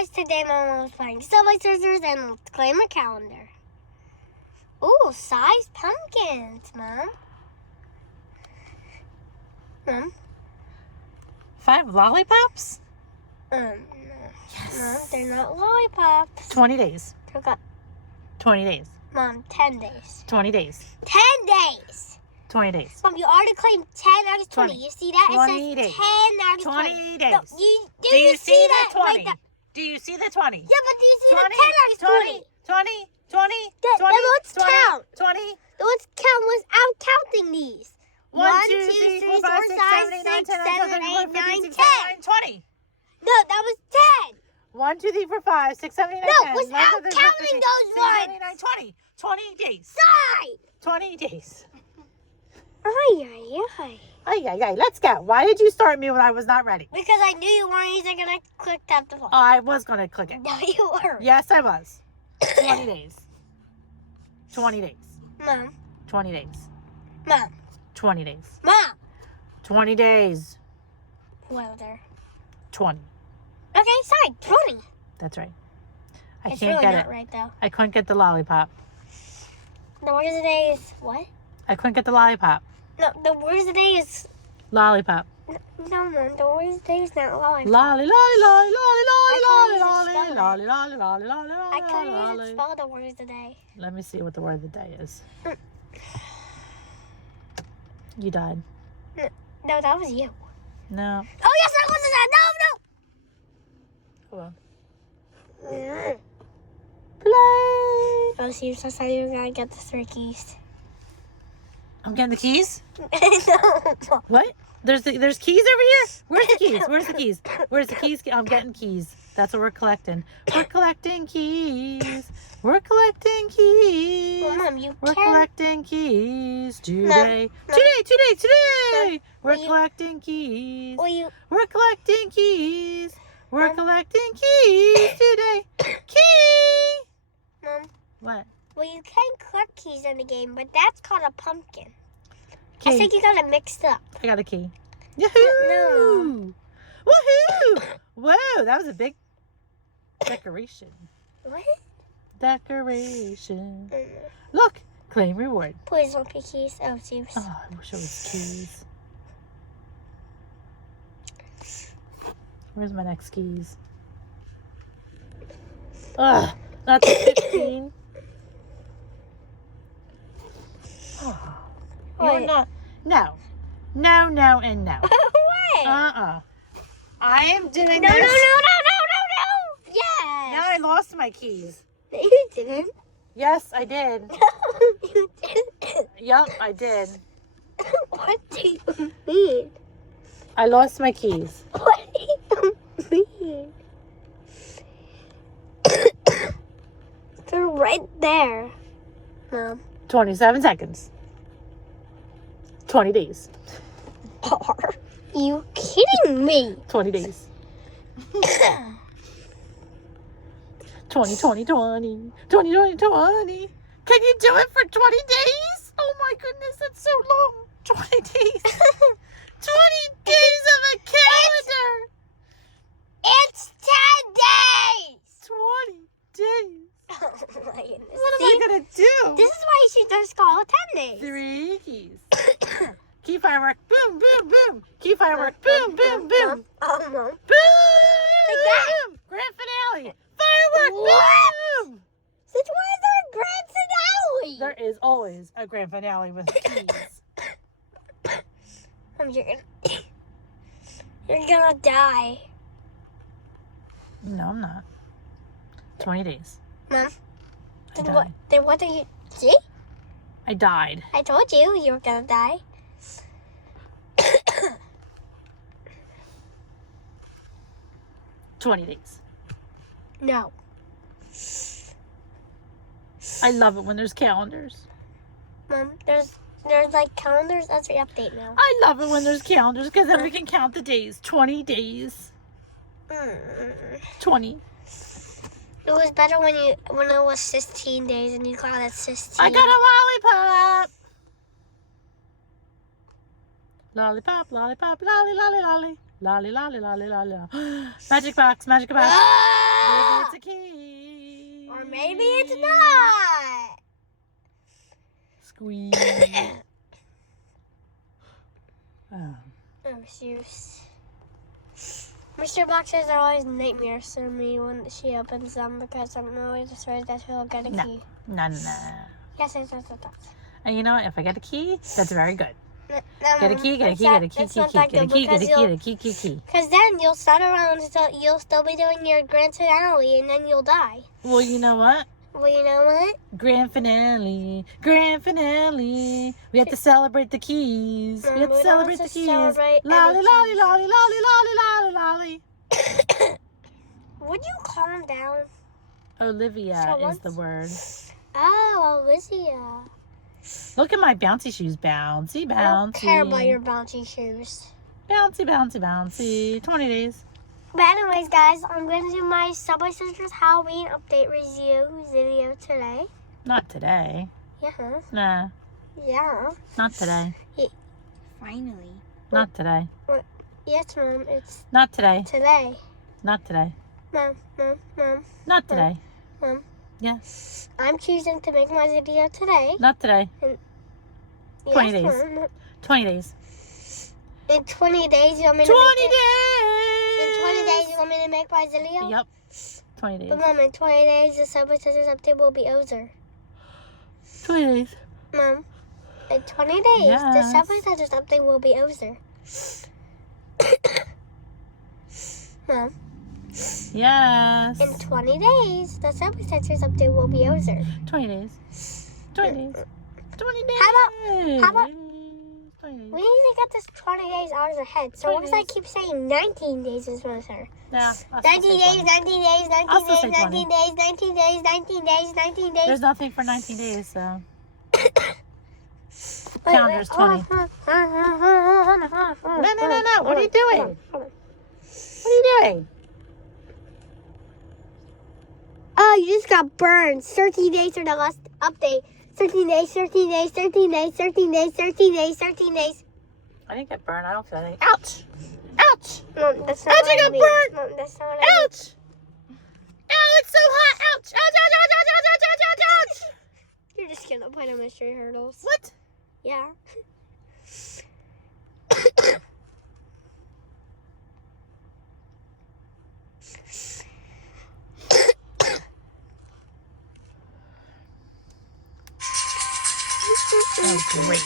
guys, today my mom was playing Subway Scissors and let's claim a calendar. Ooh, sized pumpkins, Mom. Mom? 5 lollipops? No. Yes. Mom, they're not lollipops. 20 days. Forgot. 20 days. Mom, 10 days. 20 days. 10 days! 20 days. Mom, you already claimed 10 out of 20. 20. You see that? 20 it says days. 10 out of 20. 20 days. No, do you see that? 20? Right there? Do you see the 20? Yeah, but do you see 20, the 10 out of 20? 20, 20, 20, 20, Then let's 20, count. 20. Let's count without counting these. 1, 2, 3, 4, 5, 6, 7, 8, 9, 10, 11, 12, 13, 14, 15, 16, 17, 18, 20. No, that was 10. 1, 2, 3, 4, 5, 6, 7, 8, 9, 10. No, without counting those 6, 7, 8, ones. 9, 20. 20 days. Die. 20 days. Ay, ay, ay. Ay, ay, ay. Let's go. Why did you start me when I was not ready? Because I knew you weren't even going to click tap the phone. Oh, I was going to click it. No, you weren't. Yes, I was. 20 days. 20 days. Mom. 20 days. Mom. 20 days. Mom. 20 days. Well, there. 20. Okay, sorry. 20. That's right. I It's can't really get not it. right, though. I couldn't get the lollipop. The word of the day is what? I couldn't get the lollipop. No, the word of the day is... Lollipop. No, Mom. The word of the day is not lollipop. Lolly, lolly, lolly, lolly, lolly, I can't lolly, even lolly, spell lolly, lolly, lolly, lolly, I couldn't even lolly. spell the word of the day. Let me see what the word of the day is. You died. No, that was you. No. Oh, yes, that was that. Hold on. No, no. Play. Oh, so you're so sorry you're going to get the 3 keys. I'm getting the keys? No. What? There's keys over here? Where's the keys? Where's the keys? Where's the keys? I'm getting keys. That's what we're collecting. We're collecting keys. We're collecting keys. Well, Mom, you We're can't. collecting keys today. Today. We're collecting keys. Well, you... We're collecting keys. We're collecting keys today. Key. Mom, What? well, you can collect keys in the game, but that's called a pumpkin. Key. I think you got it mixed up. I got a key. Yahoo! No. Woohoo! Whoa, that was a big decoration. What? Decoration. Mm. Look, claim reward. Please don't be keys. Oh, jeez. Oh, I wish it was keys. Where's my next keys? Ugh, that's a 15. Oh, you're What? not. No. No, no, and no. What? I am doing No, no, no, no, this. no. Yes. Now I lost my keys. No, you didn't. Yes, I did. No, you didn't. Yup, I did. What do you mean? I lost my keys. What do you mean? They're right there, Mom. 27 seconds. 20 days. Are you kidding me? 20 days. 20, 20, 20. 20, 20, 20. Can you do it for 20 days? Oh my goodness, that's so long. 20 days. 20 days of a calendar. It's 10 days. 20 days. Oh my goodness. What am I going to do? This is why you should just call it 10 days. 3 keys. Key firework. Boom, boom, boom. Key firework. Boom, boom, boom. Mom. Boom! that. Grand finale! Firework! What? Boom! Since when is there a grand finale? There is always a grand finale with keys. You're gonna die. No, I'm not. 20 days. Mom, I then what? died. Then what do you see? I died. I told you you were gonna die. 20 days. No. I love it when there's calendars. Mom, there's like calendars every update now. I love it when there's calendars because then we can count the days. 20 days. 20. It was better when it was 16 days and you called it 16. I got a lollipop. Lollipop, lollipop, lolly, lolly, lolly. Lolly, lolly, lolly, lolly. Magic box, magic box. Ah! Maybe it's a key. Or maybe it's not. Squeeze. Oh. Oh, shoot. Mystery boxes are always nightmares for me when she opens them because I'm always afraid that she'll get a key. No. Yes, yes. And you know what? If I get a key, that's very good. No, Get a key, get a key, get a key, key. Because then you'll start around, so you'll still be doing your grand finale, and then you'll die. Well, you know what? Grand finale. We have to celebrate the keys. We have to celebrate the keys. Lolly, lolly, lolly, lolly, lolly, lolly, lolly. Would you calm down? Olivia is the word. Oh, Olivia. Look at my bouncy shoes. Bouncy, bouncy. I don't care about your bouncy shoes. Bouncy, bouncy, bouncy. 20 days. But anyways, guys, I'm going to do my Subway Sisters Halloween update review video today. Not today. Yeah. Nah. Yeah. Not today. Finally. Not today. Yes, Mom. It's not today. Today. Not today. Mom. Not today. Mom. Yes. I'm choosing to make my video today. Not today. 20 days. Mom. 20 days. In 20 days, you want me to 20 make days! In 20 days, you want me to make my video? Yep. 20 days. But Mom, in 20 days, the Subway Sisters update will be over. 20 days. Mom, in 20 days, the Subway Sisters update will be over. Mom. Yes. In 20 days, the Subway Sisters update will be over. 20 days. 20 days. 20 days. How about we need to get this 20 days out of our head. So what if I keep saying 19 days is with her? Yeah. 19 days, 19 days, 19 days, 19 days, 19 days, 19 days, 19 days. There's nothing for 19 days, so. Calendar's 20. No. What are you doing? What are you doing? Oh, you just got burned. 13 days for the last update. 13 days, 13 days, 13 days, 13 days, 13 days, 13 days. I didn't get burned. I don't feel anything. Ouch! Ouch! No, that's not Ouch, I got burned! No, that's not Ouch! Ow, it's so hot! Ouch! Ouch, ouch, ouch, ouch, ouch, ouch, ouch, ouch, ouch! You're just gonna put on mystery hurdles. What? Yeah. Oh, great.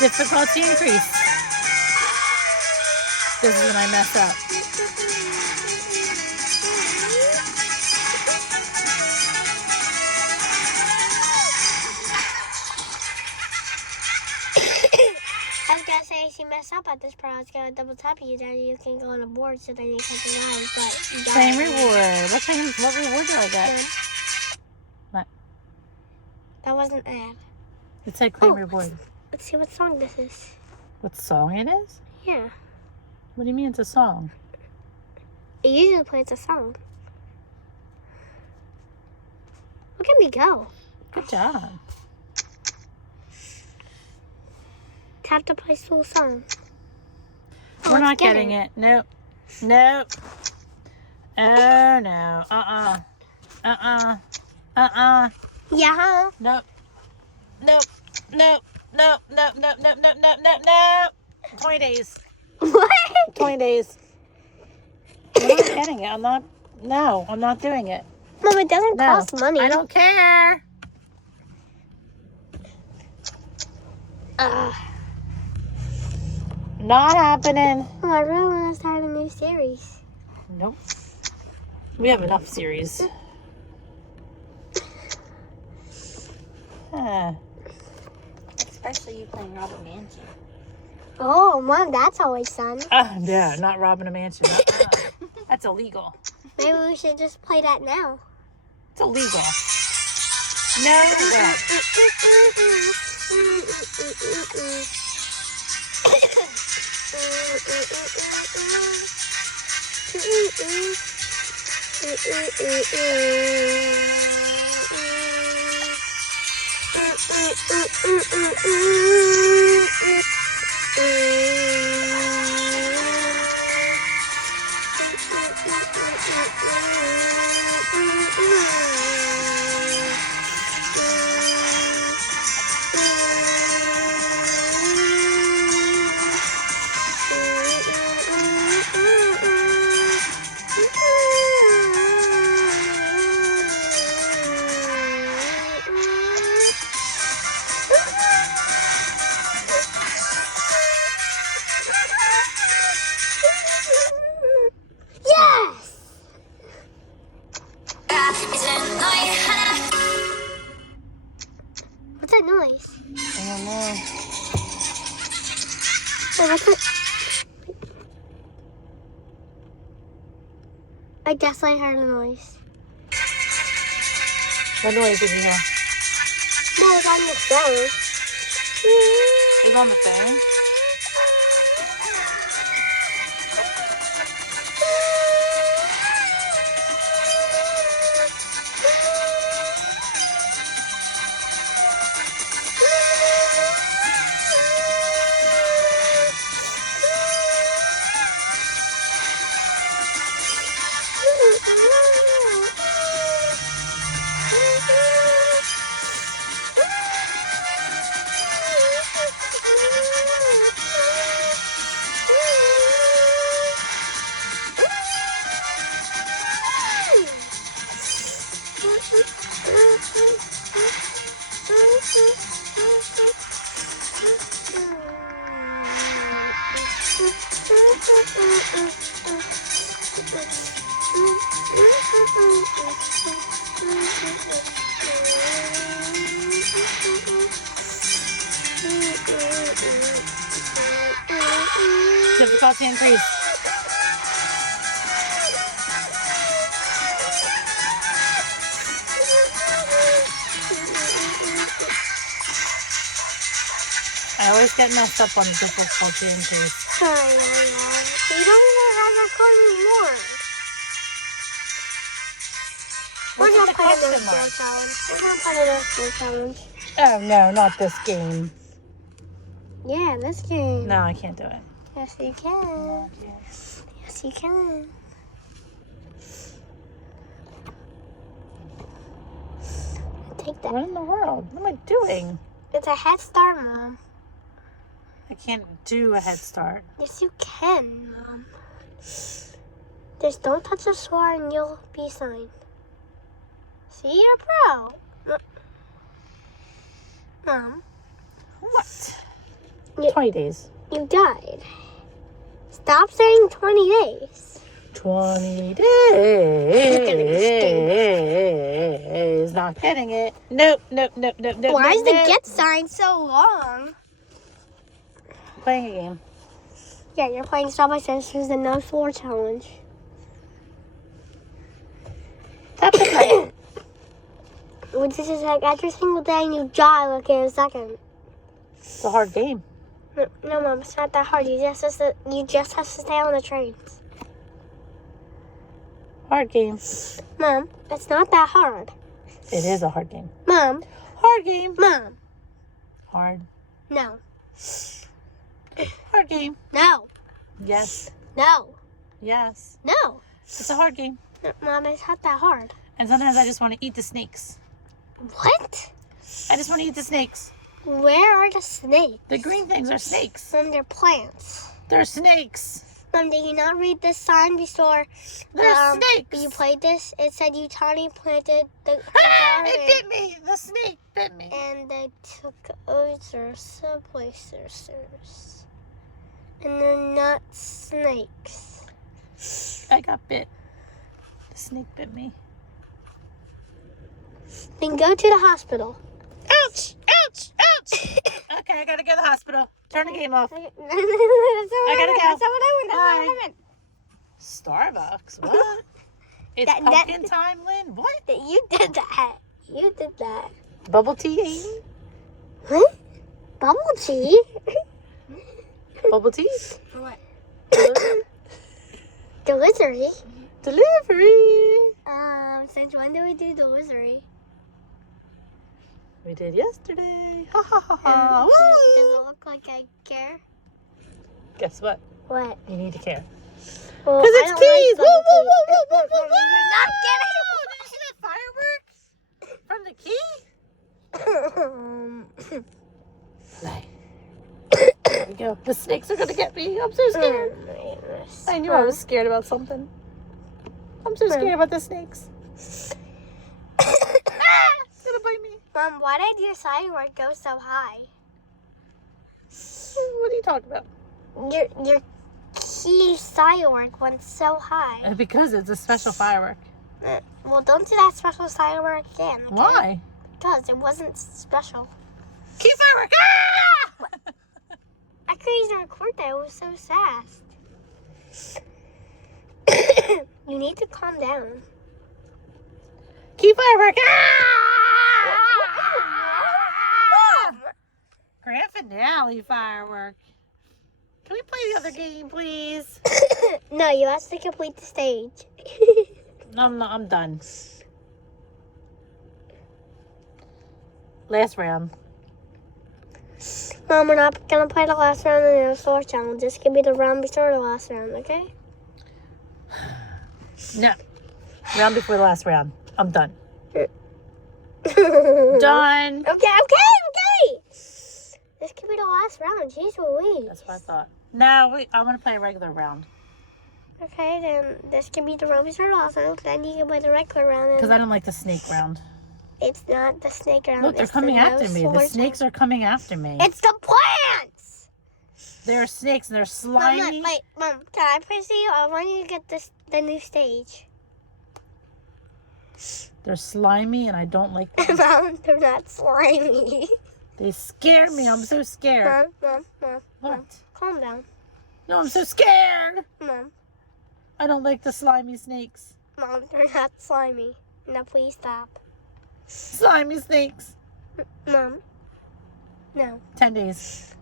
Difficulty increased. This is when I mess up. I was gonna say if you mess up at this part, I was gonna double tap you, then you can go on the board so then you can survive, but you got Claim reward. What reward do I get? What? That wasn't an ad. It said claim reward. Let's see what song this is. What song it is? Yeah. What do you mean it's a song? It usually plays a song. Look at me go. Good job. Tap to play full song. We're not getting it. Nope. Nope. Oh no. Yeah. Nope. Nope. Nope. Nope. Nope. Nope. Nope. Nope. Nope. Nope. Nope. 20 days. What? 20 days. I'm not getting it. I'm not. No, I'm not doing it. Mom, it doesn't No, cost money. I don't care. Not happening. Oh, I really want to start a new series. Nope. We have enough series. Especially you playing Robert Mansion. Oh, Mom, that's always fun. Yeah, not robbing a mansion. That's illegal. Maybe we should just play that now. It's illegal. No way. Yes! What's that noise? I don't know. Oh, what's it? I guess I heard a noise. What noise did you hear? No, it's on the phone. It's on the phone. Difficulty increase. I always get messed up on the difficulty increase. You don't even have that card anymore. We're What's gonna the play another question mark? school challenge. We're gonna play another school challenge. Oh no, not this game. Yeah, this game. No, I can't do it. Yes, you can. Yes, you can. Take that. What in the world? What am I doing? It's a Head Start, Mom. I can't do a head start. Yes, you can, Mom. Just don't touch the sword and you'll be fine. See, you're a pro. Mom, What? You- 20 days. you died. Stop saying 20 days. 20 days. Not getting it. Nope. Why is the get sign so long? Playing a game. Yeah, you're playing Stop by Sisters and No Floor Challenge. Tap the card. Which is like every single day and you die like in a second. It's a hard game. No, Mom, it's not that hard. You just have to stay on the trains. Hard game. Mom, it's not that hard. It is a hard game. Mom, Hard game. Mom, Hard. no, Hard game. no, Yes. no, Yes. no. It's a hard game. No, Mom, it's not that hard. And sometimes I just want to eat the snakes. What? I just want to eat the snakes. Where are the snakes? The green things are snakes. And they're plants. They're snakes. Mom, did you not read this sign before There's snakes. you played this? It said you tiny planted the Ah, garden. it bit me. The snake bit me. And they took other places. And they're not snakes. I got bit. The snake bit me. Then go to the hospital. Ouch! Ouch! Ouch! Okay, I gotta go to the hospital. Turn the game off. I gotta go. That's what I meant. Starbucks? What? It's That- pumpkin time, Lynn? What? You did that. You did that. Bubble tea, Aiden? What? Bubble tea? Bubble tea? For what? Delivery. Delivery. Delivery. Since when do we do delivery? We did yesterday. Ha ha ha ha. Does Woo! it look like I care? Guess what? What? You need to care. Well, Because I it's don't keys. like Woo, woo, bubble woo, woo, tea. woo, woo, woo. You're not Did you see that fireworks from the key? Lie. There we go. The snakes are going to get me. I'm so scared. I knew I was scared about something. I'm so scared about the snakes. It's going to bite me. Mom, why did your firework go so high? What are you talking about? Your key firework went so high. Because it's a special firework. Well, don't do that special firework again. Okay? Why? Because it wasn't special. Key firework! Ah! I couldn't even record that. It was so fast. You need to calm down. Key firework! Ah! Grand finale firework. Can we play the other game, please? No, you have to complete the stage. I'm done. Last round. Mom, we're not gonna play the last round in the fourth challenge. This could be the round before the last round, okay? No. Round before the last round. I'm done. Okay. Done. This could be the last round. Jeez Louise. That's what I thought. No, I'm going to play a regular round. Okay, then this can be the round before the last round. Then you can play the regular round. Because I don't like the snake round. It's not the snake round. Look, they're it's coming the after me. The snakes are coming after me. It's the plants! They're snakes and they're Mom, slimy. wait, Mom, can I press you? I want you to get the new stage. They're slimy and I don't like them. Mom, they're not slimy. They scare me. I'm so scared. Mom, What? calm down. No, I'm so scared. Mom, I don't like the slimy snakes. Mom, they're not slimy. Now please stop. Slimy snakes. Mom, no. 10 days.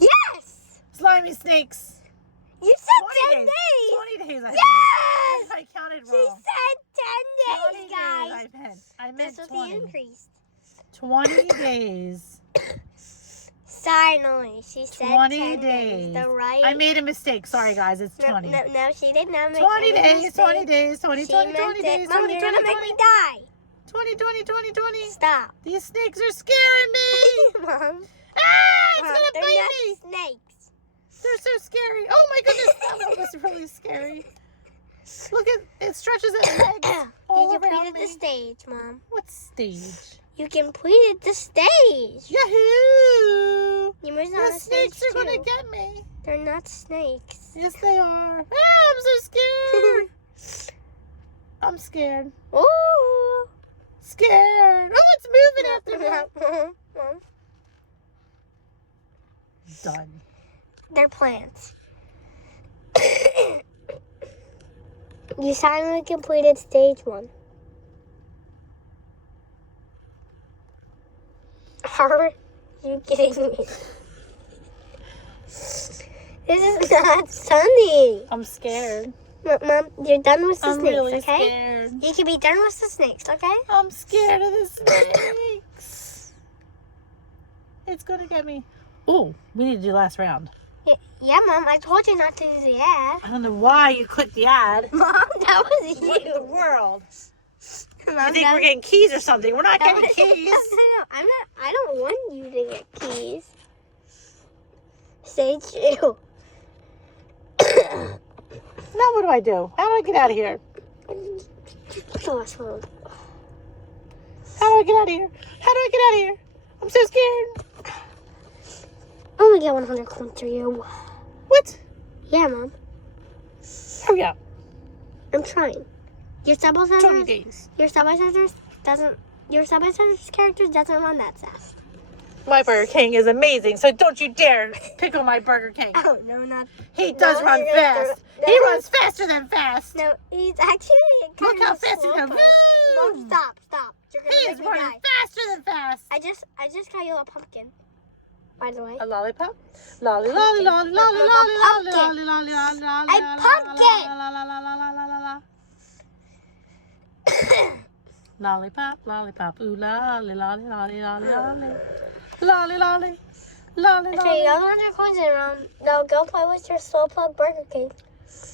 Yes! Slimy snakes. You said 20 10 days. days! 20 days. Yes! I counted She wrong. said 10 20 days, guys. I meant This was 20. the increase. 20 days. Finally, she said 20 10 days. The right. I made a mistake. Sorry, guys. It's 20. No, she did not make 20 any days. mistake. 20 days. 20, She 20, meant 20 it. days. Mom, 20, you're 20, gonna make 20. me die. 20, 20, 20, 20. Stop. These snakes are scaring me. Mom, Ah, it's Mom, gonna they're bite not me. snakes. They're so scary. Oh my goodness, that one was really scary. Look at it stretches its legs all You around completed me. the stage, Mom. What stage? You completed the stage. Yahoo! You moved on The to snakes stage are gonna 2. get me. They're not snakes. Yes, they are. Ah, I'm so scared. I'm scared. Ooh. Scared. Oh, it's moving after me. Mom, Done. they're plants. You finally completed stage 1. Are you kidding me? This is not funny. I'm scared. Mom, you're done with the I'm snakes, really okay? scared. You can be done with the snakes, okay? I'm scared of the snakes. It's gonna get me. Oh, we need to do last round. Yeah, Mom, I told you not to do the ad. I don't know why you clicked the ad. Mom, that was you. What in the world? Mom, You think that we're getting keys or something? We're not that getting was- keys. No, I'm not. I don't want you to get keys. Stage 2. Now what do I do? How do I get out of here? Last one. How do I get out of here? How do I get out of here? I'm so scared. I'm gonna get 100 coins for you. What? Yeah, Mom. Hurry up. I'm trying. Your 20 Subway days. Your Subway character doesn't run that fast. My Burger King is amazing, so don't you dare pick on my Burger King. Oh, no, not. He does run fast. No. He runs faster than fast. No, he's actually kind Look of how a fast he slow goes. punk. Woo! Mom, stop. You're gonna He make is me running die. faster than fast. I just got you a pumpkin. By the way. A lollipop? Lolly, lolly, lolly, lolly, lolly, lolly, lolly, lolly, lolly, lolly, A pumpkin! Lollipop, lollipop, ooh, lolly, lolly, lolly, lolly, lolly. Lolly, lolly, lolly, Okay, lolly. you have 100 coins in around. Now go play with your Slowpoke Burger King.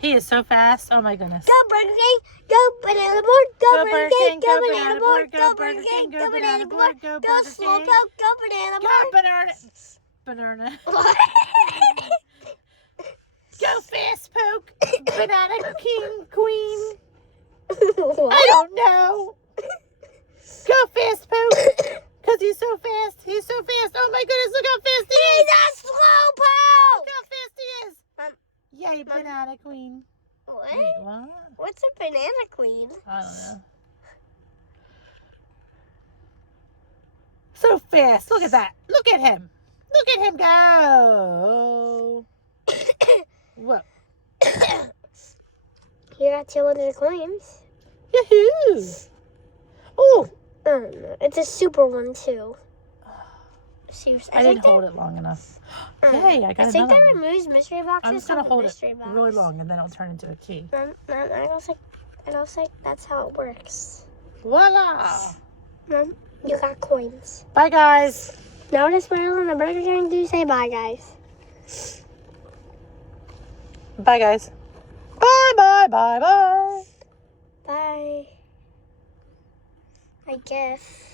He is so fast. Oh my goodness. Go Burger King! Go Banana Board! Go Burger King! Go Banana Banana Board, Board! go Go Burger Burger King, King! go Go Banana Banana Board, Board! go Go Burger King. Slowpoke! Go Banana Go Board! banana. Banana. Go fast, Poke. Banana King, Queen. What? I don't know. Go fast, Poke. Because he's so fast. He's so fast. Oh my goodness, look how fast he is. He's a Slowpoke! Look how fast he is. Yay, Mom. Banana Queen. What? Wait, what? What's a Banana Queen? I don't know. So fast. Look at that. Look at him. Look at him go. Whoa. You got 200 coins. Yahoo. Oh. It's a super one too. Seriously, I didn't hold it long enough. Yay, I got I think another that one. removes mystery boxes. I'm just going to from the hold it mystery box. really long and then it'll turn into a key. I don't think that's how it works. Voila. Mom, you got coins. Bye, guys. Notice where on the Burger King do say bye, guys. Bye, guys. Bye, bye, bye, bye. Bye. I guess.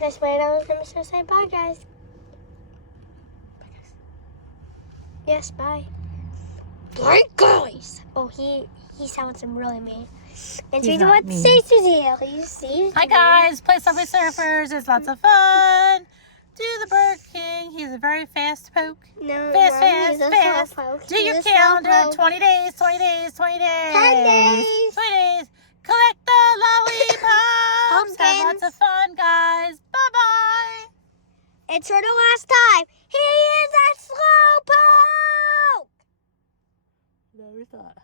That's where I was going to say bye, guys. Bye, guys. Yes, bye. Bye, guys. Oh, he sounds really mean. And He's you not what mean. say to the you see? Hi, guys. Play Subway Surfers. It's lots of fun. Do the Burger King. He's a very fast poke. No, Fast, Mom, he's a fast. slowpoke. Do He's your a calendar. slowpoke. 20 days, 20 days, 20 days. 10 days. 20 days. Collect the lollipops. Have Pumpkins. lots of fun, guys. Bye-bye. It's for the last time. He is a slowpoke. Never thought.